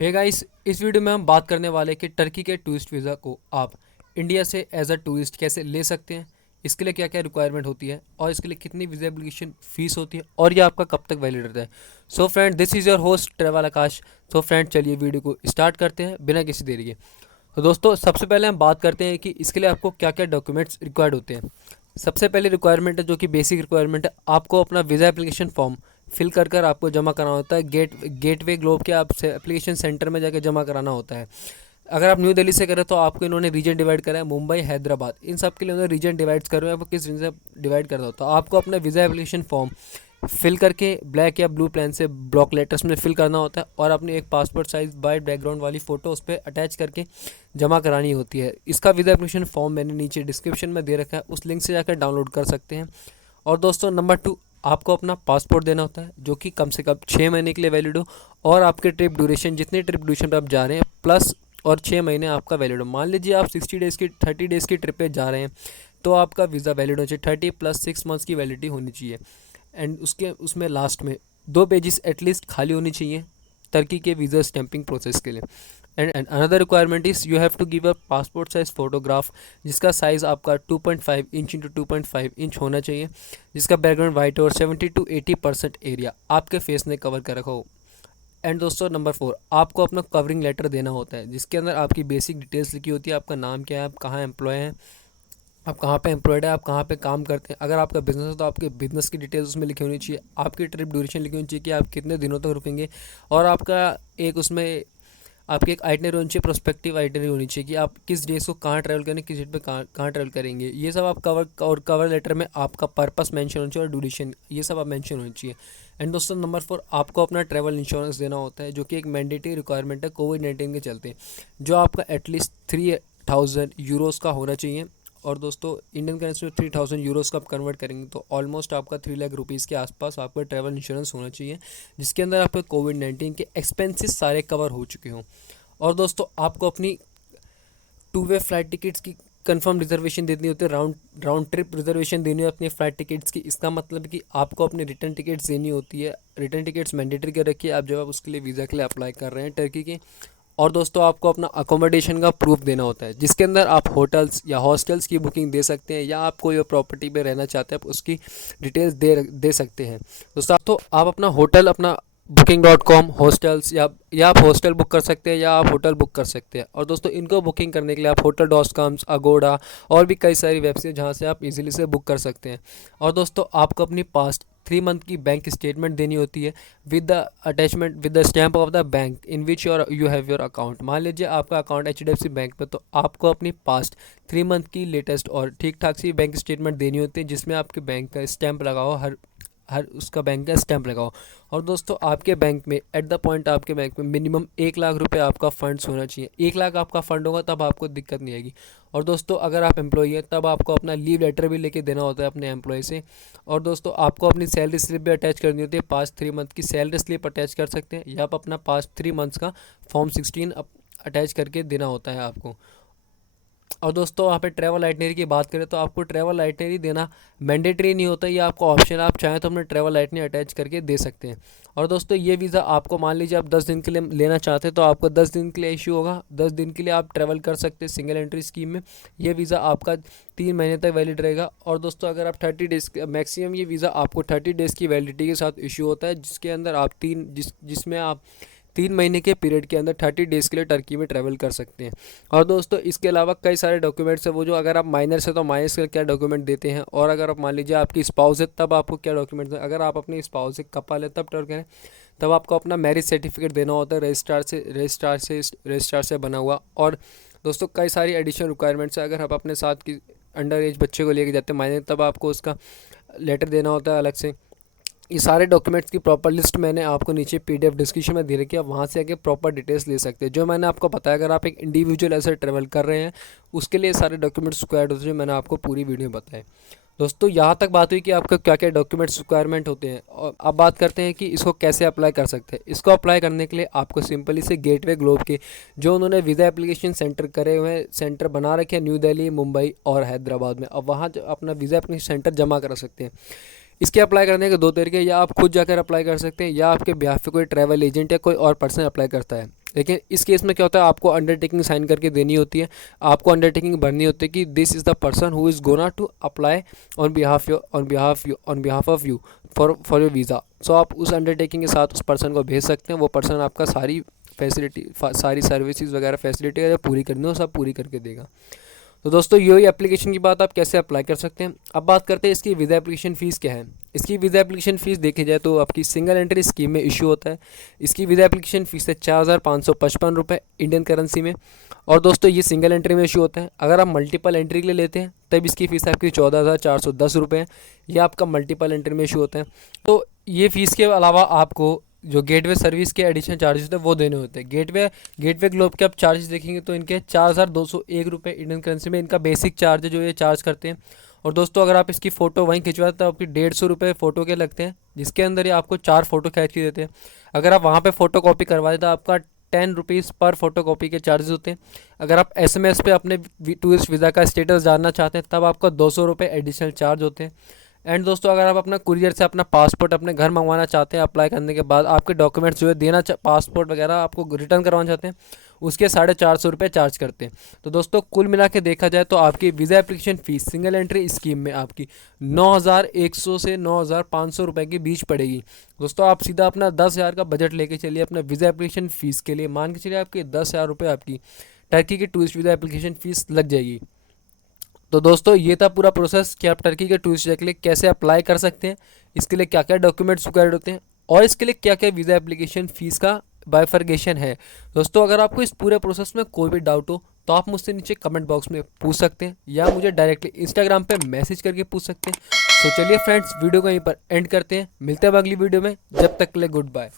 Hey guys, इस video में हम बात करने वाले हैं कि टर्की के टूरिस्ट वीज़ा को आप इंडिया से एज अ टूरिस्ट कैसे ले सकते हैं। इसके लिए क्या क्या रिक्वायरमेंट होती है और इसके लिए कितनी वीज़ा एप्लीकेशन फ़ीस होती है और ये आपका कब तक वैलिड रहता है। So friend, this is your host travel Akash. So friend, चलिए वीडियो को स्टार्ट करते हैं बिना किसी देरी के। तो दोस्तों, सबसे पहले हम बात करते हैं कि इसके लिए आपको क्या क्या डॉक्यूमेंट्स रिक्वायर्ड होते हैं। सबसे पहले रिक्वायरमेंट है, जो कि बेसिक रिक्वायरमेंट है, आपको अपना वीज़ा एप्लीकेशन फॉर्म फिल कर आपको जमा कराना होता है। गेटवे ग्लोब के आप एप्लीकेशन सेंटर में जाकर जमा कराना होता है। अगर आप न्यू दिल्ली से करें तो आपको इन्होंने रीजन डिवाइड करा है, मुंबई, हैदराबाद, इन सब के लिए उन्होंने रीजन डिवाइड कर रहे हैं। आपको किस रीजन से डिवाइड करना होता है, आपको अपना वीज़ा एप्लीकेशन फॉर्म फिल करके ब्लैक या ब्लू पेन से ब्लॉक लेटर्स में फिल करना होता है और अपनी एक पासपोर्ट साइज वाइट बैकग्राउंड वाली फ़ोटो उस पर अटैच करके जमा करानी होती है। इसका वीज़ा एप्लीकेशन फॉर्म मैंने नीचे डिस्क्रिप्शन में दे रखा है, उस लिंक से जाकर डाउनलोड कर सकते हैं। और दोस्तों, नंबर 2, आपको अपना पासपोर्ट देना होता है, जो कि कम से कम 6 महीने के लिए वैलिड हो और आपके ट्रिप ड्यूरेशन, जितनी ट्रिप ड्यूरेशन पर आप जा रहे हैं प्लस और 6 महीने आपका वैलिड हो। मान लीजिए आप 60 डेज़ की 30 डेज़ की ट्रिप पे जा रहे हैं तो आपका वीज़ा वैलिड होना चाहिए, 30 + 6 मंथ्स की वैलिडिटी होनी चाहिए। एंड उसमें लास्ट में 2 पेजेस एटलीस्ट खाली होनी चाहिए टर्की के वीज़ा स्टैंपिंग प्रोसेस के लिए। And another requirement is you have to give a passport size photograph, जिसका साइज़ आपका 2.5 इंच इंटू 2.5 इंच होना चाहिए, जिसका बैकग्राउंड वाइट और 70 to 80% एरिया आपके फेस ने कवर कर रखा हो। एंड दोस्तों, नंबर 4, आपको अपना कवरिंग लेटर देना होता है, जिसके अंदर आपकी बेसिक डिटेल्स लिखी होती है। आपका नाम क्या है, आप कहाँ एम्प्लॉय हैं, आप कहाँ पे एम्प्लॉयड है, आप कहाँ पे काम करते हैं। अगर आपका बिजनेस है तो आपके बिजनेस की डिटेल्स उसमें लिखी होनी चाहिए। आपकी ट्रिप ड्यूरेशन लिखी होनी चाहिए कि आप कितने दिनों तक रुकेंगे, और आपका एक उसमें आपकी एक आइटनरी होनी चाहिए, प्रोस्पेक्टिव आइटनरी होनी चाहिए कि आप किस डेज को कहाँ ट्रैवल करेंगे, किस डेट पे कहाँ ट्रैवल करेंगे। ये सब आप कवर लेटर में आपका पर्पस मेंशन होना चाहिए और ड्यूरेशन, ये सब आप मेंशन होनी चाहिए। एंड दोस्तों, नंबर 4, आपको अपना ट्रैवल इंश्योरेंस देना होता है, जो कि एक मैंडेटरी रिक्वायरमेंट है कोविड-19 के चलते, जो आपका एटलीस्ट 3000 यूरोज़ का होना चाहिए। और दोस्तों, इंडियन करेंसी में 3000 यूरोज़ का आप कन्वर्ट करेंगे तो ऑलमोस्ट आपका 3 लाख रुपीज़ के आसपास आपका ट्रैवल इंश्योरेंस होना चाहिए, जिसके अंदर आपके कोविड-19 के एक्सपेंसेस सारे कवर हो चुके हों। और दोस्तों, आपको अपनी 2 वे फ्लाइट टिकट्स की कंफर्म रिजर्वेशन देनी होती है, राउंड ट्रिप रिजर्वेशन देनी होती है अपनी फ़्लाइट टिकट्स की। इसका मतलब कि आपको अपनी रिटर्न टिकट्स देनी होती है। रिटर्न टिकट्स मैंडेटरी कर रखिए आप जब आप उसके लिए वीज़ा के लिए अप्लाई कर रहे हैं टर्की के। और दोस्तों, आपको अपना अकोमोडेशन का प्रूफ देना होता है, जिसके अंदर आप होटल्स या हॉस्टल्स की बुकिंग दे सकते हैं, या आप कोई प्रॉपर्टी पे रहना चाहते हैं आप उसकी डिटेल्स दे सकते हैं। दोस्तों, तो आप अपना होटल, अपना booking.com हॉस्टल्स, या आप हॉस्टल बुक कर सकते हैं या आप होटल बुक कर सकते हैं। और दोस्तों, इनको बुकिंग करने के लिए आप hotel.com, अगोडा और भी कई सारी वेबसाइट जहां से आप इजीली से बुक कर सकते हैं। और दोस्तों, आपको अपनी पास्ट 3 मंथ की बैंक स्टेटमेंट देनी होती है with the attachment with the stamp of the bank in which you have your account. मान लीजिए आपका अकाउंट HDFC बैंक पे, तो आपको अपनी पास्ट 3 मंथ की लेटेस्ट और ठीक ठाक सी बैंक स्टेटमेंट देनी होती है, जिसमें आपके बैंक का स्टैंप लगा हो, हर उसका बैंक का स्टैंप लगाओ। और दोस्तों, आपके बैंक में एट द पॉइंट आपके बैंक में मिनिमम 1 लाख रुपए आपका फंड्स होना चाहिए। 1 लाख आपका फंड होगा तब आपको दिक्कत नहीं आएगी। और दोस्तों, अगर आप एम्प्लॉई हैं तब आपको अपना लीव लेटर भी लेके देना होता है अपने एम्प्लॉय से। और दोस्तों, आपको अपनी सैलरी स्लिप भी अटैच करनी होती है, पास्ट 3 मंथ की सैलरी स्लिप अटैच कर सकते हैं, या आप अपना पास्ट 3 मंथ्स का फॉर्म 16 अटैच करके देना होता है आपको। और दोस्तों, वहाँ पे ट्रैवल आइटनरी की बात करें तो आपको ट्रैवल आइटनरी देना मैंडेटरी नहीं होता, ये आपको ऑप्शन, आप चाहें तो अपने ट्रैवल आइटनरी अटैच करके दे सकते हैं। और दोस्तों, ये वीज़ा आपको, मान लीजिए आप 10 दिन के लिए लेना चाहते हैं तो आपको 10 दिन के लिए इशू होगा। 10 दिन के लिए आप ट्रैवल कर सकते हैं सिंगल एंट्री स्कीम में। ये वीज़ा आपका 3 महीने तक वैलिड रहेगा। और दोस्तों, अगर आप 30 डेज़ मैक्सिमम, ये वीज़ा आपको 30 डेज़ की वैलिडिटी के साथ इशू होता है, जिसके अंदर आप जिसमें आप 3 महीने के पीरियड के अंदर 30 डेज़ के लिए टर्की में ट्रैवल कर सकते हैं। और दोस्तों, इसके अलावा कई सारे डॉक्यूमेंट्स हैं, वो जो अगर आप माइनर से तो माइनर के क्या डॉक्यूमेंट देते हैं, और अगर आप मान लीजिए आपकी स्पाउस है तब आपको क्या डॉक्यूमेंट्स हैं। अगर आप अपनी स्पाउस से कपल है तब ट्रैवल करें, तब आपको अपना मैरिज सर्टिफिकेट देना होता है, रजिस्ट्रार से बना हुआ। और दोस्तों, कई सारी एडिशनल रिक्वायरमेंट्स है। अगर आप अपने साथ की अंडर एज बच्चे को लेके जाते हैं माइनर, तब आपको उसका लेटर देना होता है अलग से। ये सारे डॉक्यूमेंट्स की प्रॉपर लिस्ट मैंने आपको नीचे PDF डिस्क्रिप्शन में दे रखी है, वहाँ से आके प्रॉपर डिटेल्स ले सकते हैं। जो मैंने आपको बताया, अगर आप एक इंडिविजुअल ऐसे ट्रैवल कर रहे हैं उसके लिए सारे डॉक्यूमेंट्स रिक्वायर्ड होते हैं, जो मैंने आपको पूरी वीडियो में बताया। दोस्तों, यहाँ तक बात हुई कि आपको क्या क्या डॉक्यूमेंट्स रिक्वायरमेंट होते हैं, और अब बात करते हैं कि इसको कैसे अप्लाई कर सकते हैं। इसको अप्लाई करने के लिए आपको सिंपली से गेटवे ग्लोब के जो उन्होंने वीज़ा एप्लीकेशन सेंटर करे हुए हैं, सेंटर बना रखे हैं न्यू दिल्ली, मुंबई और हैदराबाद में, अब वहाँ अपना वीज़ा एप्लीकेशन सेंटर जमा करा सकते हैं। इसके अप्लाई करने के 2 तरीके, या आप खुद जाकर अप्लाई कर सकते हैं, या आपके बिहाफ पे कोई ट्रैवल एजेंट या कोई और पर्सन अप्लाई करता है। लेकिन इस केस में क्या होता है, आपको अंडरटेकिंग साइन करके देनी होती है, आपको अंडरटेकिंग भरनी होती है कि this is the person who is gonna to apply on behalf of you for your visa. So आप उस अंडरटेकिंग के साथ उस पर्सन को भेज सकते हैं। वो पर्सन आपका सारी फैसिलिटी, सारी सर्विसेज वगैरह फैसिलिटी अगर पूरी करनी हो सब पूरी करके देगा। तो दोस्तों यही एप्लीकेशन की बात, आप कैसे अप्लाई कर सकते हैं। अब बात करते हैं इसकी वीज़ा एप्लीकेशन फ़ीस क्या है। इसकी वीज़ा एप्लीकेशन फ़ीस देखी जाए तो आपकी सिंगल एंट्री स्कीम में इशू होता है। इसकी वीज़ा एप्लीकेशन फ़ीस है 4,555 रुपये इंडियन करेंसी में। और दोस्तों ये सिंगल एंट्री में इशू होता है। अगर आप मल्टीपल एंट्री के लिए लेते हैं तब इसकी फ़ीस आपकी 14,410 रुपये है। यह आपका मल्टीपल एंट्री में इशू होता है। तो ये फ़ीस के अलावा आपको जो गेटवे सर्विस के एडिशनल चार्जेस होते हैं वो देने होते हैं। गेटवे ग्लोब के आप चार्जेस देखेंगे तो इनके 4,201 रुपये इंडियन करेंसी में इनका बेसिक चार्ज है जो ये चार्ज करते हैं। और दोस्तों अगर आप इसकी फ़ोटो वहीं खिंचवाते तो आपकी 150 रुपये फ़ोटो के लगते हैं, जिसके अंदर ये आपको 4 फ़ोटो खींच के देते हैं। अगर आप वहाँ पे फ़ोटो कॉपी करवा देते तो आपका 10 रुपीज़ पर फोटो कॉपी के चार्जेस होते हैं। अगर आप SMS पे अपने टूरिस्ट वीज़ा का स्टेटस जानना चाहते हैं तब आपका 200 रुपये एडिशनल चार्ज होते हैं। एंड दोस्तों अगर आप अपना कुरियर से अपना पासपोर्ट अपने घर मंगवाना चाहते हैं, अप्लाई करने के बाद आपके डॉक्यूमेंट्स जो है पासपोर्ट वगैरह आपको रिटर्न करवाना चाहते हैं, उसके 450 रुपये चार्ज करते हैं। तो दोस्तों कुल मिला के देखा जाए तो आपकी visa application fees single entry scheme में आपकी 9,100 से 9,500 रुपये के बीच पड़ेगी। दोस्तों आप सीधा अपना 10,000 का बजट लेके चलिए अपना वीज़ा एप्लीकेशन फ़ीस के लिए। मान के चलिए आपके 10,000 रुपये आपकी टर्की की टूरिस्ट वीज़ा एप्लीकेशन फ़ीस लग जाएगी। तो दोस्तों ये था पूरा प्रोसेस कि आप टर्की के टूरिस्ट वीज़ा के लिए कैसे अप्लाई कर सकते हैं, इसके लिए क्या क्या डॉक्यूमेंट्स रिक्वायर्ड होते हैं और इसके लिए क्या क्या वीज़ा एप्लीकेशन फ़ीस का बाइफर्गेशन है। दोस्तों अगर आपको इस पूरे प्रोसेस में कोई भी डाउट हो तो आप मुझसे नीचे कमेंट बॉक्स में पूछ सकते हैं या मुझे डायरेक्टली इंस्टाग्राम पे मैसेज करके पूछ सकते हैं। तो चलिए फ्रेंड्स वीडियो को यहीं पर एंड करते हैं, मिलते हैं अगली वीडियो में, जब तक के लिए गुड बाय।